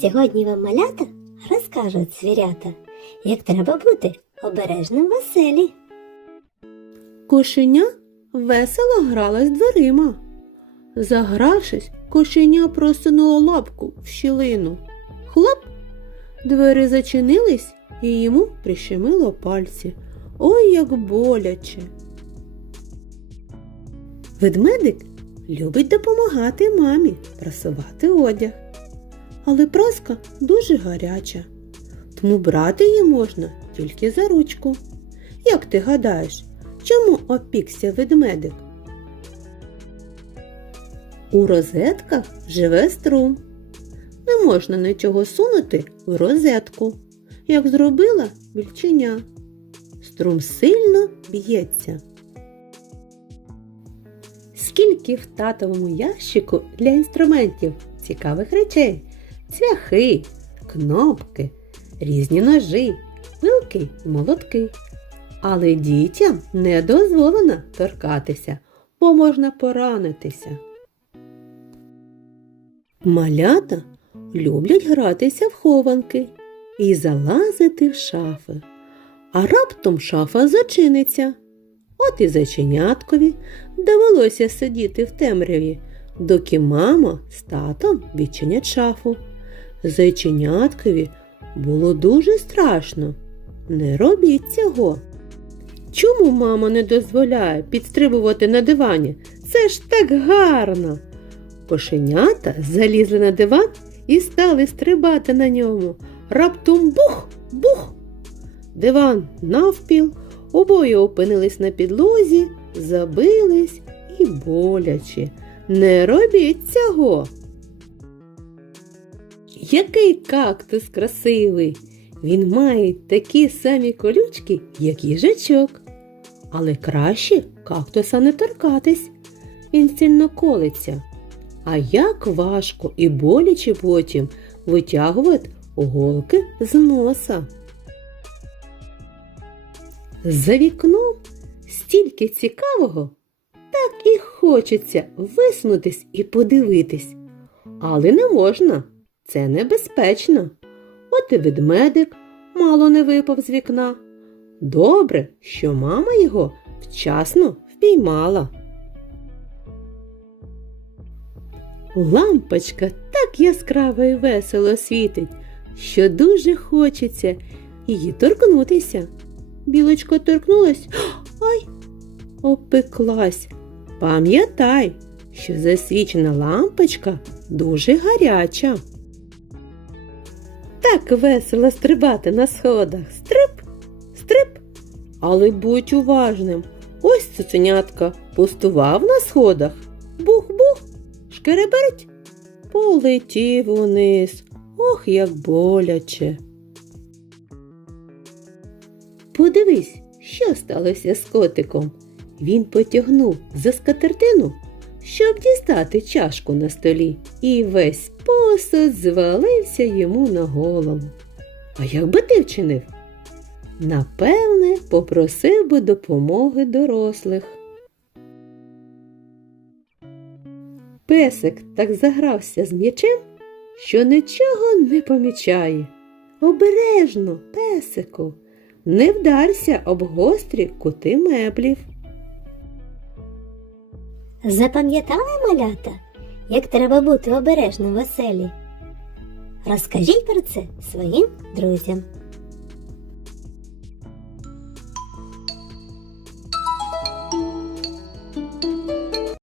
Сьогодні вам малята розкажуть звірята, як треба бути обережним в оселі. Кошеня весело гралась дверима. Загравшись, кошеня просунуло лапку в щілину. Хлоп! Двері зачинились і йому прищемило пальці. Ой, як боляче. Ведмедик любить допомагати мамі прасувати одяг. Але праска дуже гаряча, тому брати її можна тільки за ручку. Як ти гадаєш, чому опікся ведмедик? У розетках живе струм. Не можна нічого сунути в розетку, як зробила вільченя. Струм сильно б'ється. Скільки в татовому ящику для інструментів цікавих речей, цвяхи, кнопки, різні ножі, вилки і молотки. Але дітям не дозволено торкатися, бо можна поранитися. Малята люблять гратися в хованки і залазити в шафи. А раптом шафа зачиниться. От і зайченяткові довелося сидіти в темряві, доки мама з татом відчинять шафу. Зайченяткові було дуже страшно. Не робіть цього. Чому мама не дозволяє підстрибувати на дивані? Це ж так гарно. Кошенята залізли на диван і стали стрибати на ньому. Раптом бух, бух. Диван навпіл, обоє опинились на підлозі, забились і боляче. Не робіть цього. Який кактус красивий! Він має такі самі колючки, як їжачок. Але краще кактуса не торкатись. Він сильно колиться. А як важко і боляче потім витягувати голки з носа. За вікном стільки цікавого, так і хочеться висунутись і подивитись. Але не можна, це небезпечно. От і ведмедик мало не випав з вікна. Добре, що мама його вчасно впіймала. Лампочка так яскраво і весело світить, що дуже хочеться її торкнутися. Білочка торкнулась, ай, опеклась. Пам'ятай, що засвічена лампочка дуже гаряча. Так весело стрибати на сходах. Стрип, стрип. Але будь уважним. Ось цуценятка пустував на сходах. Бух-бух, шкереберть. Полетів униз. Ох, як боляче. Подивись, що сталося з котиком. Він потягнув за скатертину, щоб дістати чашку на столі, і весь посуд звалився йому на голову. А як би ти вчинив? Напевне, попросив би допомоги дорослих. Песик так загрався з м'ячем, що нічого не помічає. Обережно, песику, не вдарся об гострі кути меблів. Запам'ятали малята, як треба бути обережним в оселі? Розкажіть про це своїм друзям.